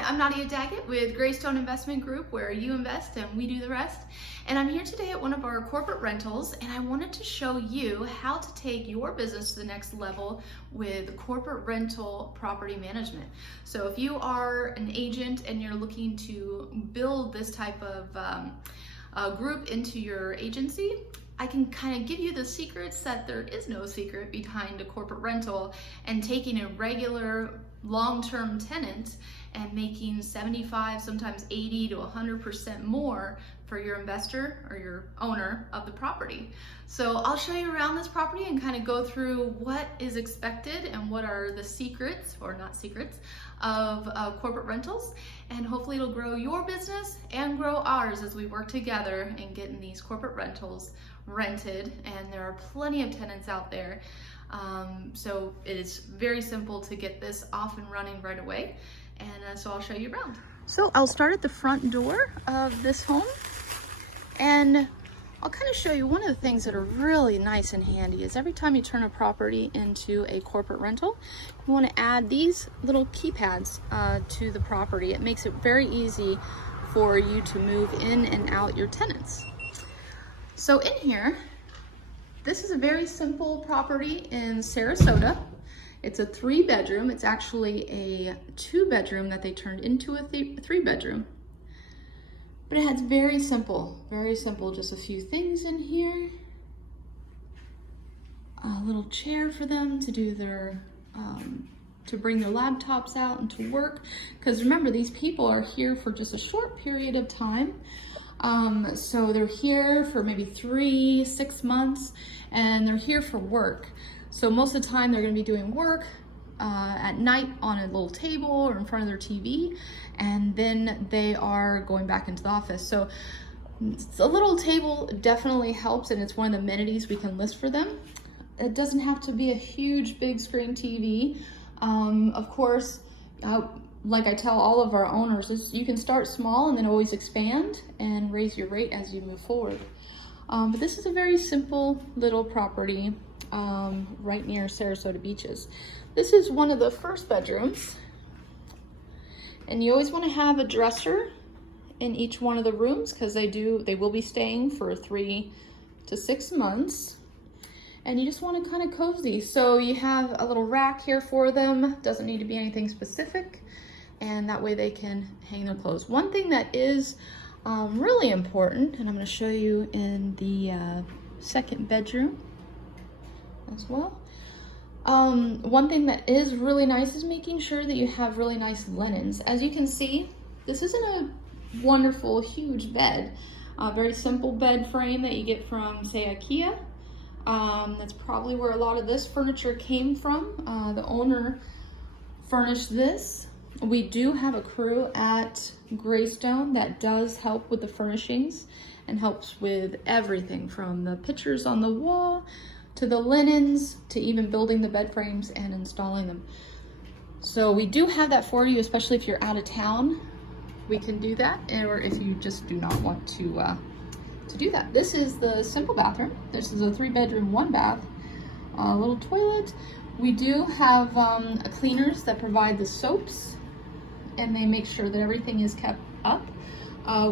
Hi, I'm Nadia Daggett with Greystone Investment Group, where you invest and we do the rest. And I'm here today at one of our corporate rentals, and I wanted to show you how to take your business to the next level with corporate rental property management. So if you are an agent and you're looking to build this type of group into your agency, I can kind of give you the secrets that there is no secret behind a corporate rental, and taking a regular long-term tenant and making 75, sometimes 80 to 100% more for your investor or your owner of the property. So I'll show you around this property and kind of go through what is expected and what are the secrets, or not secrets, of corporate rentals. And hopefully it'll grow your business and grow ours as we work together in getting these corporate rentals rented. And there are plenty of tenants out there. So it is very simple to get this off and running right away. And so I'll show you around. So I'll start at the front door of this home, and I'll kind of show you one of the things that are really nice and handy is every time you turn a property into a corporate rental, you want to add these little keypads to the property. It makes it very easy for you to move in and out your tenants. So in here, this is a very simple property in Sarasota. It's a 3-bedroom. It's actually a 2-bedroom that they turned into a 3-bedroom. But it has very simple, just a few things in here. A little chair for them to do their, to bring their laptops out and to work. Because remember, these people are here for just a short period of time. So they're here for maybe 3-6 months, and they're here for work. So most of the time they're going to be doing work at night on a little table or in front of their TV, and then they are going back into the office. So a little table definitely helps, and it's one of the amenities we can list for them. It doesn't have to be a huge big screen TV. Of course, like I tell all of our owners, you can start small and then always expand and raise your rate as you move forward. But this is a very simple little property right near Sarasota beaches. This is one of the first bedrooms, and you always want to have a dresser in each one of the rooms because they will be staying for 3 to 6 months. And you just want to kind of cozy. So you have a little rack here for them. Doesn't need to be anything specific, and that way they can hang their clothes. One thing that is really important, and I'm going to show you in the second bedroom as well. One thing that is really nice is making sure that you have really nice linens. As you can see, this isn't a wonderful, huge bed. A very simple bed frame that you get from, say, IKEA. That's probably where a lot of this furniture came from. The owner furnished this. We do have a crew at Greystone that does help with the furnishings and helps with everything from the pictures on the wall to the linens to even building the bed frames and installing them. So we do have that for you, especially if you're out of town. We can do that, or if you just do not want to do that. This is the simple bathroom. This is a 3-bedroom, 1-bath, a little toilet. We do have cleaners that provide the soaps, and they make sure that everything is kept up.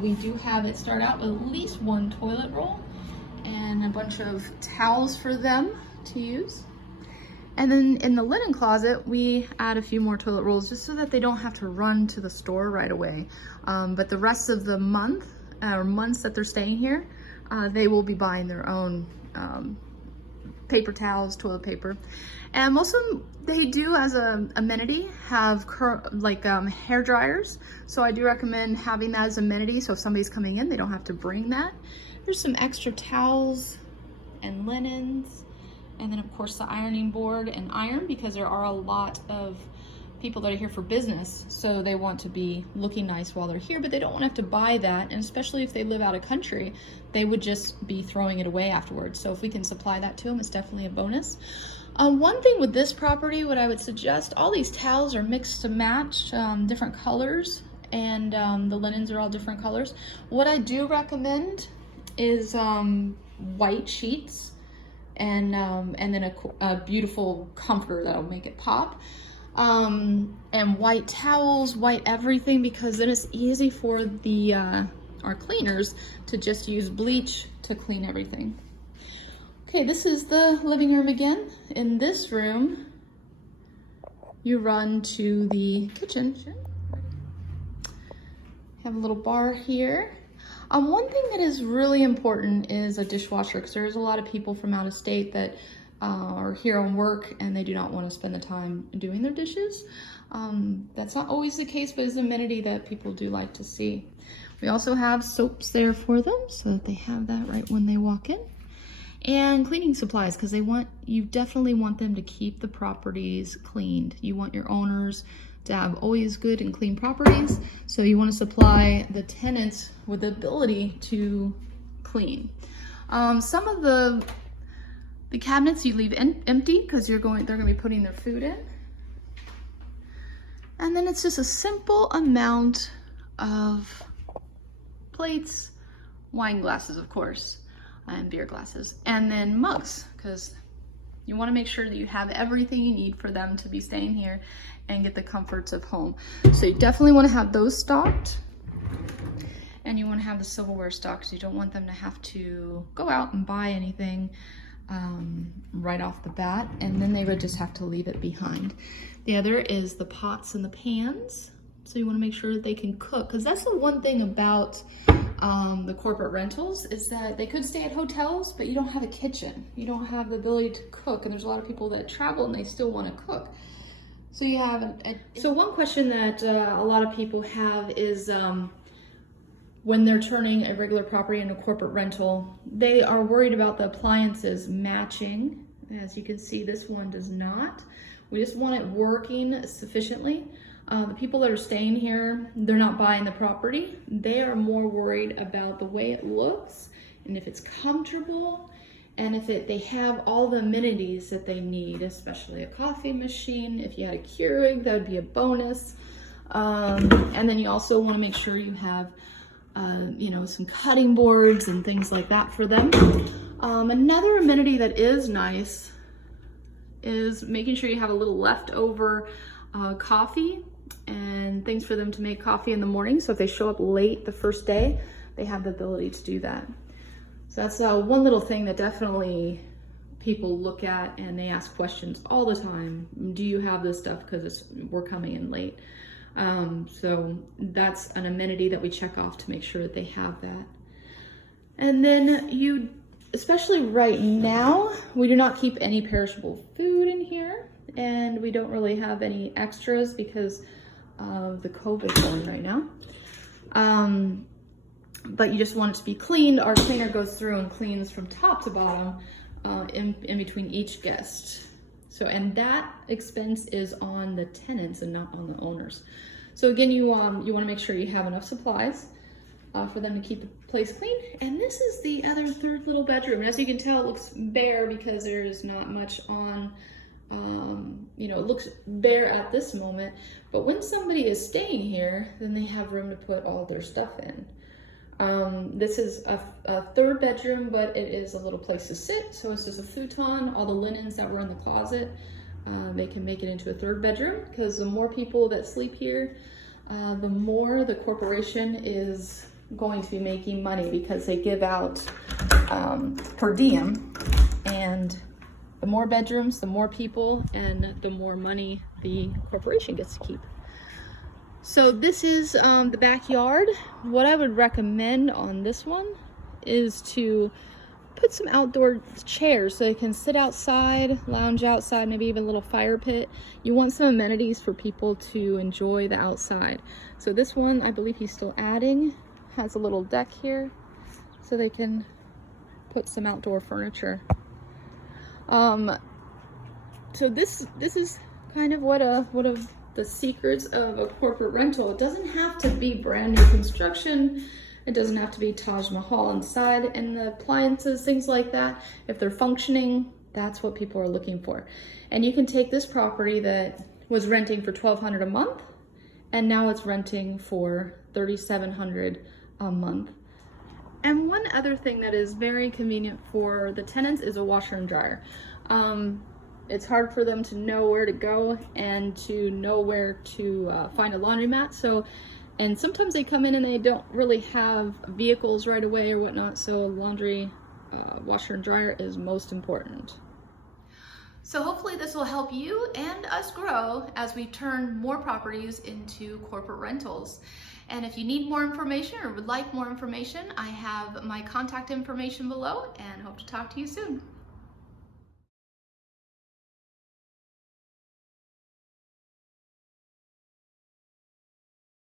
We do have it start out with at least 1 toilet roll and a bunch of towels for them to use. And then in the linen closet, we add a few more toilet rolls just so that they don't have to run to the store right away. But the rest of the month, or months that they're staying here, they will be buying their own paper towels, toilet paper. And most of them, they do as an amenity have hair dryers. So I do recommend having that as amenity. So if somebody's coming in, they don't have to bring that. There's some extra towels and linens. And then of course the ironing board and iron, because there are a lot of people that are here for business. So they want to be looking nice while they're here, but they don't want to have to buy that. And especially if they live out of country, they would just be throwing it away afterwards. So if we can supply that to them, it's definitely a bonus. One thing with this property, what I would suggest, all these towels are mixed to match, different colors, and the linens are all different colors. What I do recommend is white sheets and then a beautiful comforter that'll make it pop. And white towels, white everything, because then it's easy for the our cleaners to just use bleach to clean everything. Okay, this is the living room again. In this room, you run to the kitchen. Have a little bar here. One thing that is really important is a dishwasher, because there's a lot of people from out of state that are here on work and they do not want to spend the time doing their dishes. That's not always the case, but it's an amenity that people do like to see. We also have soaps there for them so that they have that right when they walk in. And cleaning supplies, because you definitely want them to keep the properties cleaned. You want your owners to have always good and clean properties, so you want to supply the tenants with the ability to clean. Some of the cabinets you leave empty because they're going to be putting their food in. And then it's just a simple amount of plates, wine glasses, of course, and beer glasses, and then mugs, because you want to make sure that you have everything you need for them to be staying here and get the comforts of home. So you definitely want to have those stocked, and you want to have the silverware stocked, so you don't want them to have to go out and buy anything right off the bat, and then they would just have to leave it behind. The other is the pots and the pans. So you want to make sure that they can cook, because that's the one thing about the corporate rentals is that they could stay at hotels, but you don't have a kitchen. You don't have the ability to cook, and there's a lot of people that travel and they still want to cook. So you have so one question that a lot of people have is when they're turning a regular property into a corporate rental, they are worried about the appliances matching. As you can see, this one does not. We just want it working sufficiently. The people that are staying here, they're not buying the property. They are more worried about the way it looks and if it's comfortable, and if they have all the amenities that they need, especially a coffee machine. If you had a Keurig, that would be a bonus. And then you also want to make sure you have some cutting boards and things like that for them. Another amenity that is nice is making sure you have a little leftover coffee and things for them to make coffee in the morning. So if they show up late the first day, they have the ability to do that. So that's one little thing that definitely people look at, and they ask questions all the time. Do you have this stuff? Because we're coming in late. So that's an amenity that we check off to make sure that they have that. And then especially right now, we do not keep any perishable food in here, and we don't really have any extras because of the COVID going right now. But you just want it to be cleaned. Our cleaner goes through and cleans from top to bottom in between each guest. So, and that expense is on the tenants and not on the owners. So again, you want to make sure you have enough supplies for them to keep the place clean. And this is the other third little bedroom. And as you can tell, it looks bare because there is not much on, it looks bare at this moment. But when somebody is staying here, then they have room to put all their stuff in. This is a third bedroom, but it is a little place to sit. So it's just a futon, all the linens that were in the closet. They can make it into a third bedroom, because the more people that sleep here, the more the corporation is going to be making money, because they give out per diem, and the more bedrooms, the more people, and the more money the corporation gets to keep. So this is the backyard. What I would recommend on this one is to put some outdoor chairs so they can sit outside, lounge outside, maybe even a little fire pit. You want some amenities for people to enjoy the outside. So this one, I believe he's still adding, has a little deck here so they can put some outdoor furniture. So this is kind of one of the secrets of a corporate rental. It doesn't have to be brand new construction. It doesn't have to be Taj Mahal inside, and the appliances, things like that. If they're functioning, that's what people are looking for. And you can take this property that was renting for $1,200 a month, and now it's renting for $3,700 a month. And one other thing that is very convenient for the tenants is a washer and dryer. it's hard for them to know where to go and to know where to find a laundromat. So, and sometimes they come in and they don't really have vehicles right away or whatnot. So laundry, washer and dryer is most important. So hopefully this will help you and us grow as we turn more properties into corporate rentals. And if you need more information or would like more information, I have my contact information below and hope to talk to you soon.